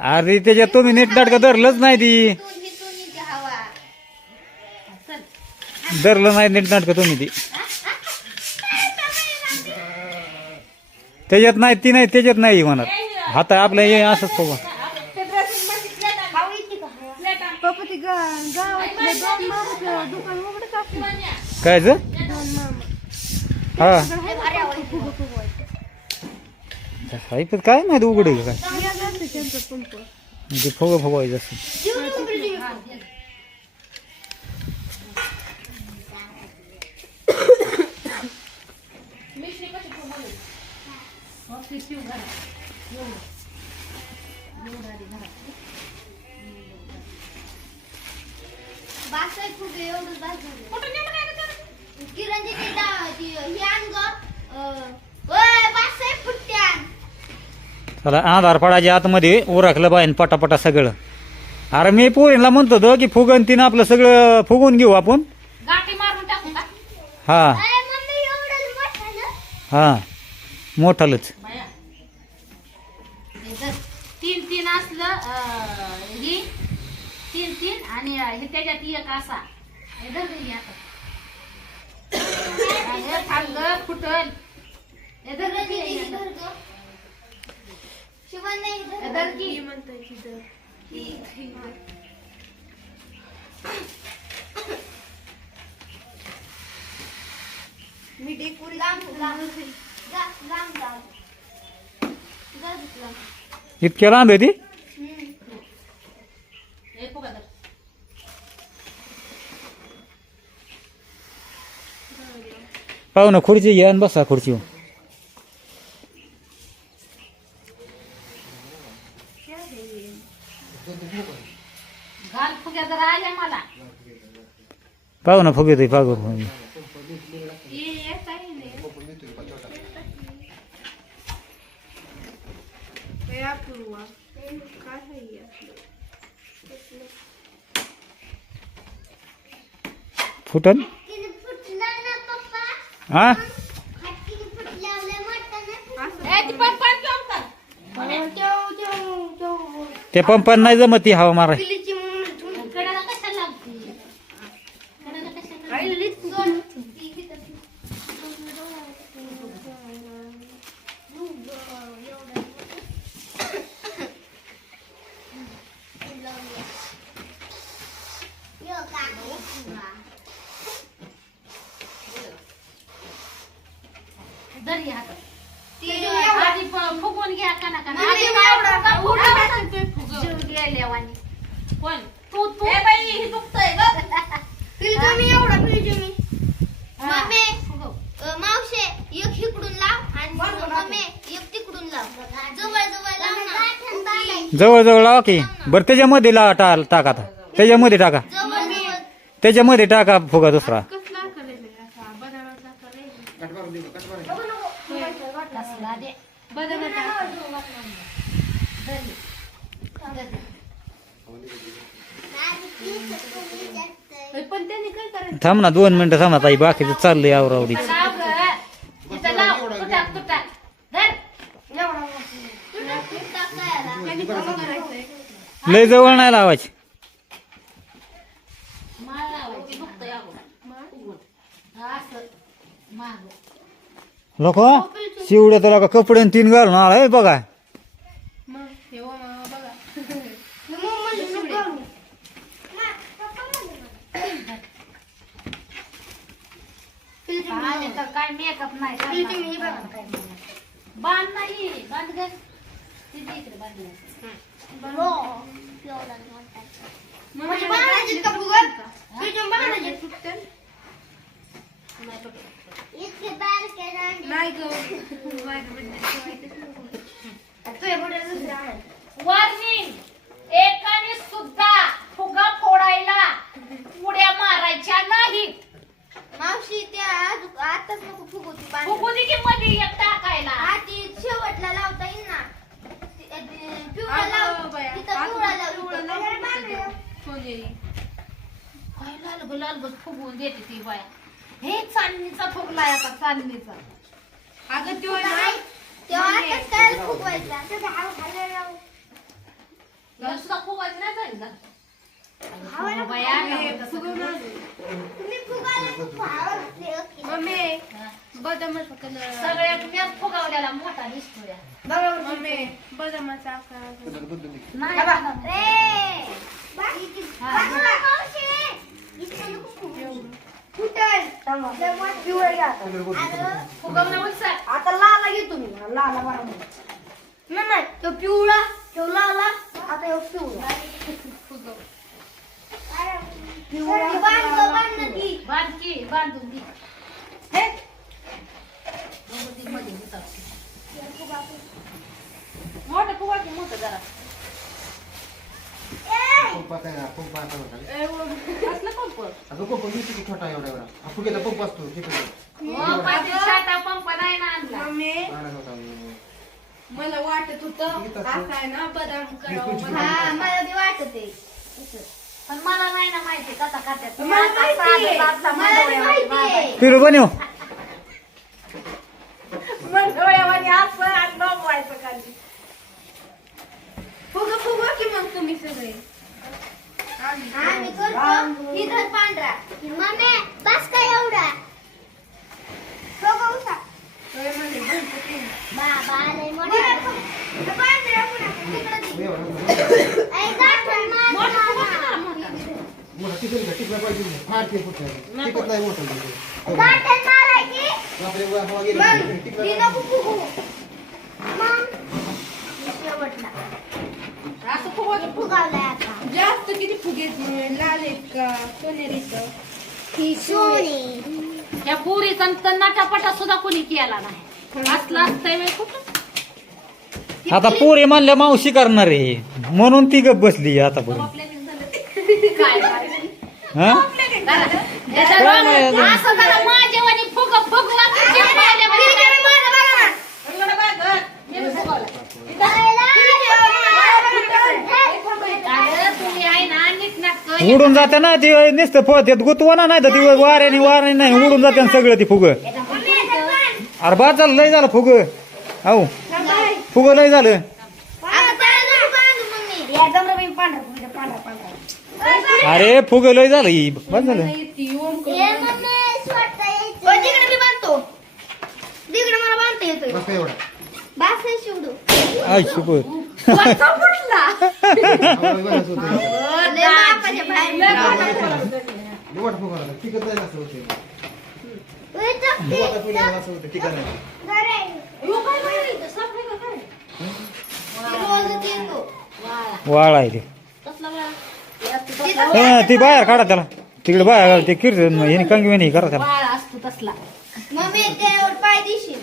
अरे त्याच्यात तुम्ही नीट नाटकं धरलंच नाही ती. धरलं नाही नीट नाटकं तुम्ही ती. त्याच्यात नाही ती नाही त्याच्यात नाही म्हणत. हात आपल्या हे असंच बघा ज हा. काय माहिती उघड काय त्यांचं पंप म्हणजे फुग फुगवायचं असं जीव नको बरं जीव. बास आहे खूप एवढंच बास झालं. किरणची ती डा- ती ही आण गं. अं, ओय, बास आहे फुट्यान. त्याला आधार पडायच्या आतमध्ये उरकलं पाहिजे पटापटा सगळं. अरे मी पोरीला म्हणत होतो की फुगन तिनं आपलं सगळं फुगून घेऊ आपण. हा. अरे मम्मी एवढं मोठं ना. हा. मोठालच. हे तीन तीन असलं ही तीन तीन आणि हे त्याच्यात एक असा. हे फुटल. हे मी इतक्या लांब आहे ती. हे. पाहू ना खुर्ची घ्या आणि बसा खुर्चीवर घाल फुग्या जर आल्या मला पाहू ना फुगे हे आपलं? फुटन? हा? ते पंपान नाही जमत ती हवा माराय. धर हे हातात. ती आधी फ- फुगवून घ्या का नका? नाही, आधी नाही, काय एवढं फुगा- का? फुगा एवढं सांगतोय फुगव. जीव गेल्यावानी. कोण? तू तू बाई ही दुखतंय ग पिलतो मी एवढा पिलतो मी हा. मम्मी फुगव. अ, मावशे एक इकडून लाव आणि मम्मी एक तिकडून लाव. जवळ जवळ लाव ना. जवळ जवळ लावा की. बरं त्याच्यामध्ये ला टा टाका आता. त्याच्यामध्ये टाका. जवळ जवळ त्याच्यामध्ये टाका फुगा दुसरा कसला करेल हे असा बनावटला करेल कसला दे बनावट पण त्यांनी काय करायचं थांब ना दोन मिनिटं थांब ना ताई बाकीचं चाललंय आवरावरी. लय जवळ नाही लावायची. हा, लोक शिवड्या तर लोक कपडे आणि तीन घालून आलाय बघा मग हे वा बघा आले तर काय मेकअप नाही करणार. बांध नाही. बांध ग तिथे इकडे बांधलं म्हणजे बाळाचे का फुगल? पिलटून बाळाचे. नाही ग. माझ्या बड्डे ठेवायचंच नको. तुझ्या पुढे दुसरं आहे. वॉर्निंग एकाने सुद्धा फुगा फोडायला उड्या मारायच्या नाहीत. मावशी त्या आजू- आताच नको फुगू ती पाणी. फुगू दे की मध्ये एक टाकायला? आधी शेवटला लावता येईल ना. पिवळा अगं लाव. बाया, तिथं आता पिवळा लाव. पिवळा. लाव. तिथं. सोनेरी काय फुगवून देते ती बाया हे चांदणीचा फुगलाय आता चांदणीचा. अगं तो नाही, तेव्हा आताच काय फुगवायचा. सुद्धा फुगायचं नाही सगळ्यात मी मोठा दिसतोय. मम्मी. बदामाचा आकार. नाही आता. लाला घेतो मी लाला बरा नाही नाही. तो पिवळा तो लाला. आता पिवळा. पिवळा बांध बांध ती बांध की बांधून दे मध्ये. मोठं फुगा की मोठं जरा. पंप आता आहे ना, पंप आता होता. असलं पंप अगं पंप मी किती छोटा आहे एवढा एवढा फुग्याचा पंप असतो तिथे हो, पंप नाही ना आणला. मला वाटत होतं असं आहे ना बदाम करावं मला बी वाटत आहे पण मला नाही ना माहिती कसा करतात मला माहिती. आहे. मला बी माहिती. आहे पिरू बनव मंगळवारी असं आणि नमवायचं खाली. फुग फुग की मग तुम्ही सगळे? आम्ही करतो. ही धर पांढरा. मम्मी बस काय एवढा? होय म्हणे. बाबा लय मोठा तिकडे. ऐ गाठण मार मार. मोठा टिकल का? टिकला पाहिजे नाही. फार ते. टिकत नाही मोठं. गाठण मारायची बापरे, वा- वा गेली. मग टिकलं ती नाही. नको फुगू मग शेवटला असं फुगवलं फुगावलाय आता जास्त किती फुगेत? लाल आहेत का सोनेरीचं ही सोनी त्या पुरीचा तर नटापटा सुद्धा कोणी केला नाही असलं असतंय वेळ कुठं आता पोरे मानल्या मावशी करणार आहे म्हणून ती गप बसली आतापर्यंत त्याच्या काय नीटनाटकं. उडून जाते ना ती नुसतं पोहत्यात गुतवाना नाही तर ती वाऱ्याने वाऱ्याने नाही उडून जाते ना सगळं ती फुग. अरे बाद झालं लय झालं फुग. हो फुग लय झालं. अरे फुग लय झालं ही. बाद झालं. येते ओम बस काय एवढा. आय शिकवत आवडलं बरंच होतं. निवड फुगायला. टिकत नाही असं होते. निवड फुगायला असं होतं. टिकत नाही. वाळ आहे. ते कसला वेळा? हा, ती बाहेर काढा त्याला. तिकडे बाहेर ते हे करा त्याला. वाळ असतो तसला. मम्मी त्यावर पाय दिशील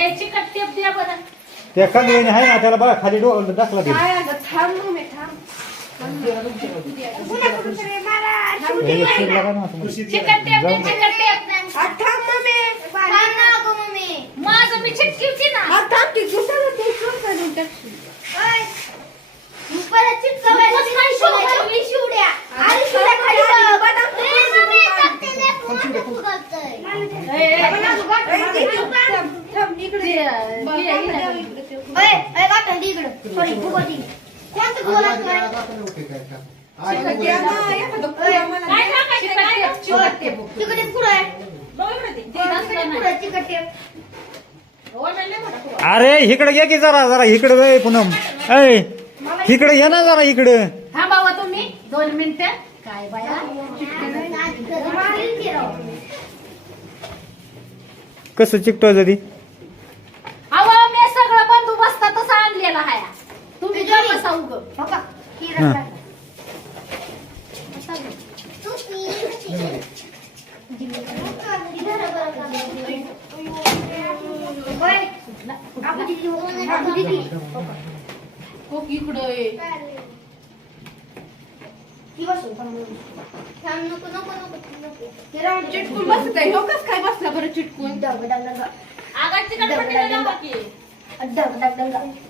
ए, चिकट टेप द्या बरं. त्या कंगवेनी आहे ना त्याला बघा खाली डोळा दाखला ते काय अगं थांब मम्मी थांब. हे शिरला का ना असं? चिकट टेप दे चिकट टेप. आ, थांब मम्मी. थांब ना गं मम्मी. माझं मी चिटकीवची ना? आ, थांब ती घुसाला ते सोड काढून टाकशील. ओय. मग परत चिटकवायला मग काय शिवड्या? मी शिवड्या आणि शिवड्या खाली बघ. ए, मम्मी, टाकते लय फुगवतंय, फुगवतंय. ए, ते थांब, थांब, थांब, इकडे ते, ये. बघ, हे, हे, दाखव हे. इकडे ते. ओय, ओय, गाठण दे इकडं. सॉरी, फुगवती. कोणतं आज फुगवलं आज काय? आज आता नव्हते काय का. आज चिकट नको द्या बोलायचं. ना, एखादं फुलं मला काय द्या. टाकायचं काय टाक- चिकट टेप तिकडे पुढं आहे. बघ इकडे ते. ते तिकडे नसलं पुढं नाही. चिकट टेप. हो, नाही, नाही मोठा फुगा. अरे इकडे घ्या की जरा जरा इकडे गे पूनम. ऐ इकडे घ्या ना जरा इकडं. थांबावा तुम्ही दोन मिनिटं. काय बाया. कसं चिकटवायचं ती? अहो मी सगळं बंदोबस्तातच आणलेला आहे उगं. हो का? ही हा. रस्ता. असा आहे हो, इकडं बसून. हे दे. चिटकून बसत आहे हो कस काय बसला बरं चिटकून डग, डग, डग. आगात चिकट पट्टीला लावा की. डग, डग, डग.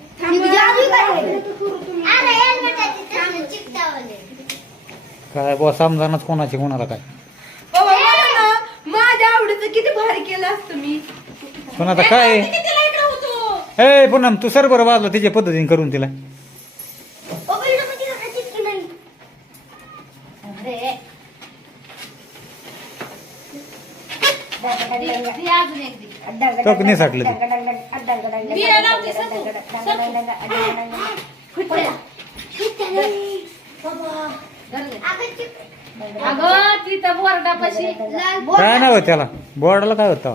काय बुवा समजानाच कोणाची कोणाला काय? माझ्या आवडीच किती भारी केलं मी. पण आता काय? हे पूनम तू सर बरं वाजला तिच्या पद्धतीने करून तिला. अजून एक नाही साठलं ते. अगं तिथं बोर्डापाशी काय नाही होत त्याला? बोर्डाला काय होतं?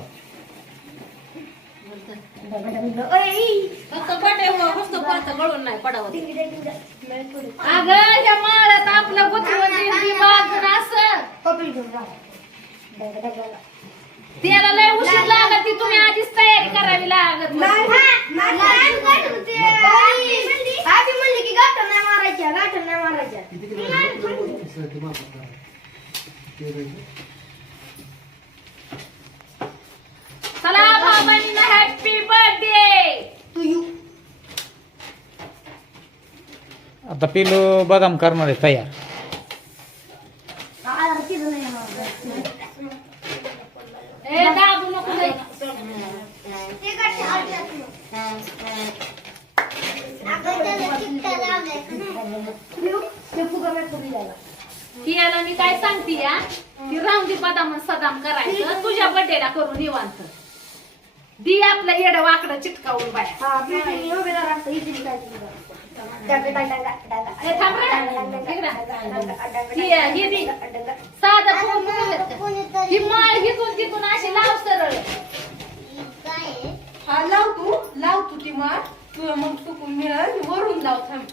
फक्त बटे फक्त गळून नाही पडावं अगं ह्या माळात आपलं असं त्याला लय उशीर लागत ती तुम्ही आधीच तयारी करावी लागत हा, लाल बोट होते. आई आधी म्हणली. की गाठण नाही मारायच्या गाठण नाही मारायच्या. किती किलो आहे? ते माप करा. ते. द्यायचं. चला भावांना हॅपी बर्थडे तू यू. आता पिलो बदाम करणार आहे तयार आला तिथं नाही मारायचं. ए दाबू नको लय. ते गाठण आल्यात मग. अगं त्याला चिकटा लावलाय का नाही? यू, ते फुगा नाही फुगी जायला. कियाला मी काय सांगते या की राहून दे बदाम आणि सदाम करायचं तुझ्या बर्थडेला करून निवांत दी आपलं येड वाकडं चिटकावून बाया. हा, बिल्डिंग उभी राहा, असं इथे काय थांब रे. ही- ही दी. साधं फोन. ही माळ अशी लाव सरळ. हा लाव तू. लाव तू ती माळ. तू मग चुकून मिळेल. वरून लाव थांब.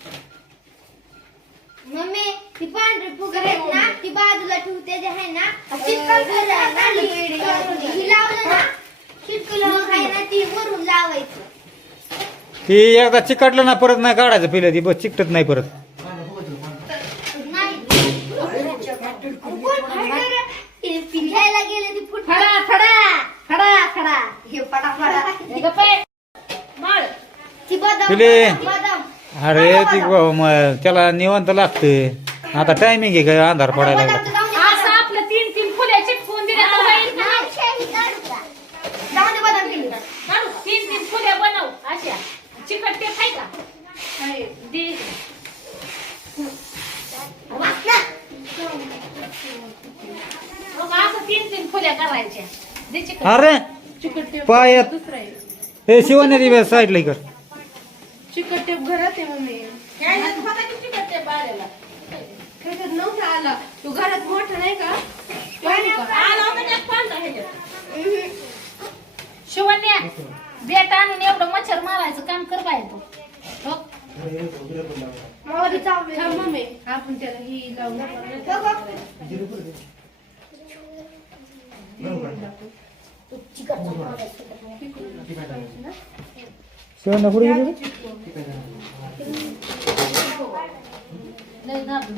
मम्मी ती पांढरी फुगे आहेत ना ती बाजूला ठेवते जे आहे ना चिटकल ही लावलं आहे ना ती वरून लावायचं. ती एकदा चिकटलं ना परत नाही काढायचं पिलं ती बस चिकटत नाही परत. पिले. अरे ती त्याला निवांत लागतं आता टायमिंग आहे का? अंधार पडायला लागला बदामचं जाऊ दे. असं आपलं तीन तीन फुले चिटकून दिल्या तर होईल का? नाही, शाही काढू का? जाऊ दे बदाम पिल्लू. काढू. तीन तीन फुले बनव अशा चिकट ते खाय का दे. वाच ना. मग असं तीन तीन फुल्या करायच्या दे चिकट अरे चिकट टेप पायात. दुसरा आहे. हे शिवण्या दिव्या साईडला कर चिकट टेप घरात आहे मम्मी. चिकट ते बाळाला त्याच्यात नव्हता आला. तू घरात मोठा नाही का? आला होता त्यात पांढरा ह्याच्यात. शिवण्या बेट आणून एवढं मच्छर मारायचं काम कर बाय तू. हो. थांब मम्मी. आपण त्याला ही लावून बघ, बघ. जिरे पुढे दे. बरं का? ती काय टाकायचं? शिवण्या पुढे गेली ती काय टाकायचं? लय दाबून.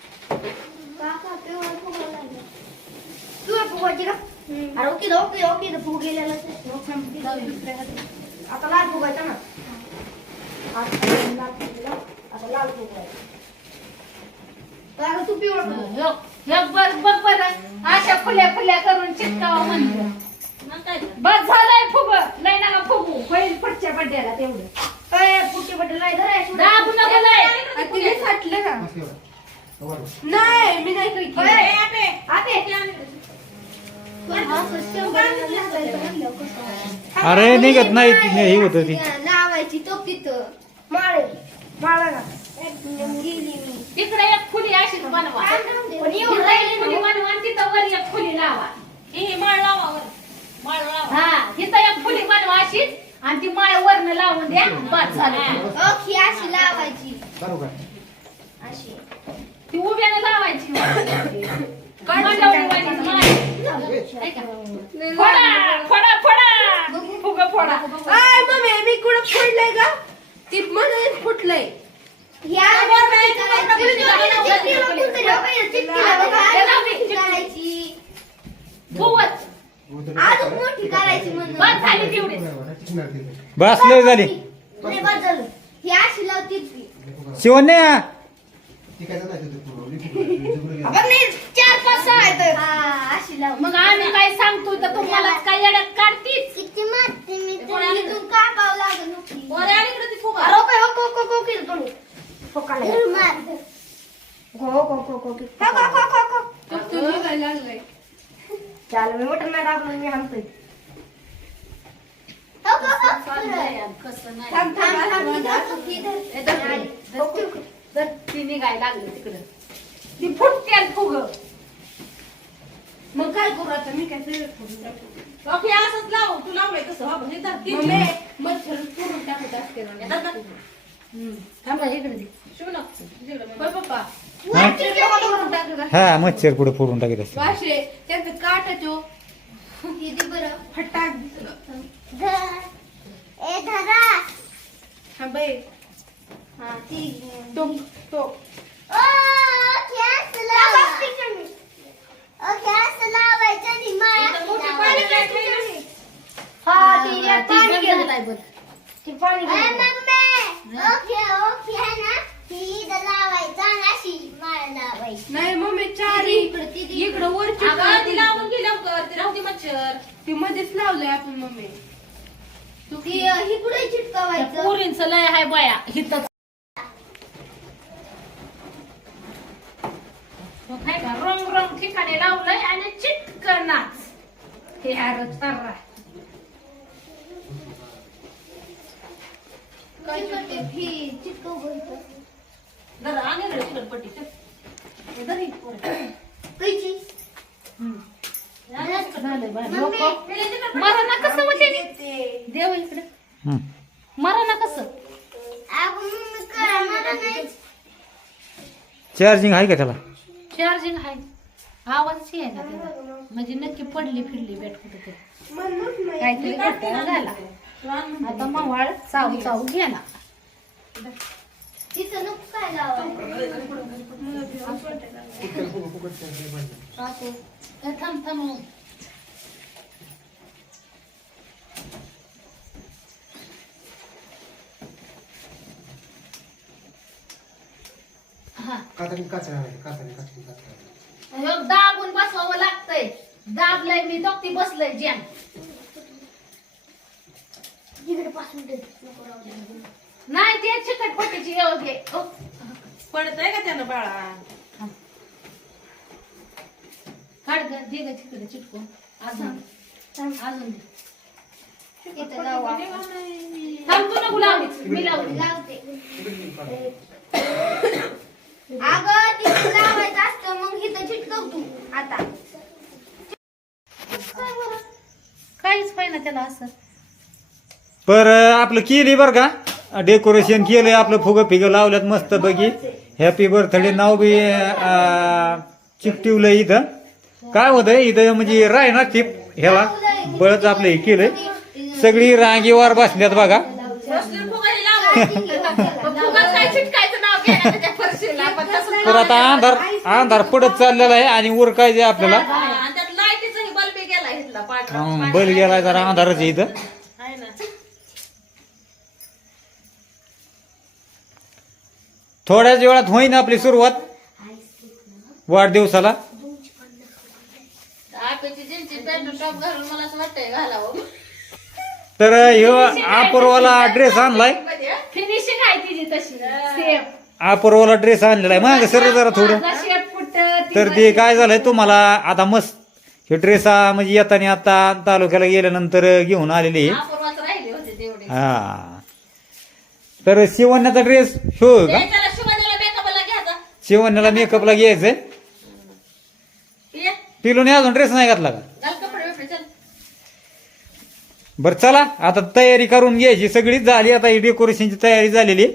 काका, पिवळा फुगा लागला. पिवळा फुगायची का? अरे ओके दा, ओके ओके दा, फुग गेलेलाच आहे. आता लाल फुगायचा ना आता लाल फुगला, एक बघ बघ बरं. अशा फुल्या फुल्या करून चिटकावा म्हणलं. बस झालंय फुग. लय नका फुगू. होईल पुढच्या बड्डेला तेवढं. ए, पुढच्या बड्डेला नाही धरायचं. दाबू नको लय. तिने फाटलं का? असं ठेवा. वर. नाही मी नाही काही? अरे निघत नाही ती हे होत ती. लावायची तो तिथं माळे. माळा ना तिकडे एक फुली अशीच बनवा. पण राहिलं ना. बनवा आणि तिथं वर एक फुली लावा. ही माळ लावा वर. माळ लावा. हा तिथं एक फुली बनवा अशीच आणि ती माळ वरनं लावून द्या. बस झालं. अख्खी अशी लावायची. करू का? अशी. ती उभ्यानं लावायची. फोडा फोडा फोडा. फुग फोडा. मम्मी मी कुठं फुटलंय का ती मध्ये फुटलंय. बस लय झाली नाही, चार पाच सहा आहेत. मग आम्ही काय सांगतो तर तुम्हाला काय येड्यात काढतीच किती मारते मी तर का कापावं लागेल आणि खूप ही. हे लागली तिकडं. ती फुटते फुग. मग काय करू आता? मी काय सगळं करून टाकू? बाकी असंच लाव. तू लावलंय कसं हा म्हणजे धर की. मम्मी. मच्छर पुरून टाकत असते मला. धर, धर. थांबा इकडे दे. शिव ना. तिकडं बघ. होय पप्पा हा? हा मच्छर पुढे फोडून टाकत असते. वाशे त्यांचं काटाचो ही दे बरं. फटाक दिसलं ए धरा. हा बाई. हा ती तो तो हा ती ती एक पाणी बंद गेलं झालाय बघ. ती पाणी गेलं नाही मम्मी चारी. इकडं. इकडं वरची अगं ती लावून गेली लवकर. ती राहू दे मच्छर. ती मध्येच लावलंय आपण मम्मी. ती ही कुठे त्या चिटकावायचं पोरींचं लय हाय बाया. हिथं. का? रंग रंग ठिकाणी लावलंय आणि चिटकनाच हे हार सर्रा काय करते? ही चिटकव बोलतो. आणि पट्टी. कैची मरा ना कसं होते? देव इकडे. मरा ना कसं चार्जिंग आहे का त्याला चार्जिंग आहे आवाज आहे ना त्याला म्हणजे नक्की पडली फिरली बेट कुठे तरी काहीतरी झाला आता मवाळ चावू चावू घे ना तिथं नको काय थांब थांब. दाबून बसवावं लागतंय. दाबलंय मी दोघती बसलंय जॅम इकडे पाच मिनिटं दे. नाही ते चिकटपट्टीची येऊ घे ओ, पडतंय का त्यानं बाळा? काढ ग दे ग तिकडे चिटकून. अजून. अजून दे. इथं लावा. थांब तू नको लावलीस मी लावली लावते. अगं तिथं लावायचं असतं मग इथं चिटकव तू. आता. काहीच पाहिजे त्याला असं. पर आपलं केली बरं का? डेकोरेशन केलंय आपलं फुगं फिगं लावल्यात मस्त बघी हॅपी बर्थडे नाव बी अं, चिकटिवलं इथं. काय होतंय इथं म्हणजे राहणार टिप ह्याला. बळच आपलं हे केलंय. सगळी रांगेवर बसल्यात बघा. ना तर आता अंधार अंधार पडत चाललेला आहे आणि वर काय जे आपल्याला. हा, बैल गेला जरा अंधारच इथं आहे ना. थोड्याच वेळात होईन आपली सुरुवात. वाढदिवसाला. तर ह्यो अपूर्वाला ड्रेस आणलाय. फिनिशिंग आहे तिची तशी? सेम अपूर्वाला ड्रेस आणलेला आहे. माग सर जरा थोडं. तर ते काय झालंय तुम्हाला आता मस्त. हे ड्रेस म्हणजे येताना आता तालुक्याला गेल्यानंतर घेऊन आलेली आहे. अपूर्वाच राहिले होते तेवढे. हा. तर शिवण्याचा ड्रेस हो का ते त्याला शिवानीला मेकअपला घ्यायचा शिवण्याला मेकअपला घ्यायचंय. पिलूने अजून ड्रेस नाही घातला का? बरं चला. आता तयारी करून घ्यायची सगळीच झाली आता ही डेकोरेशनची तयारी झालेली.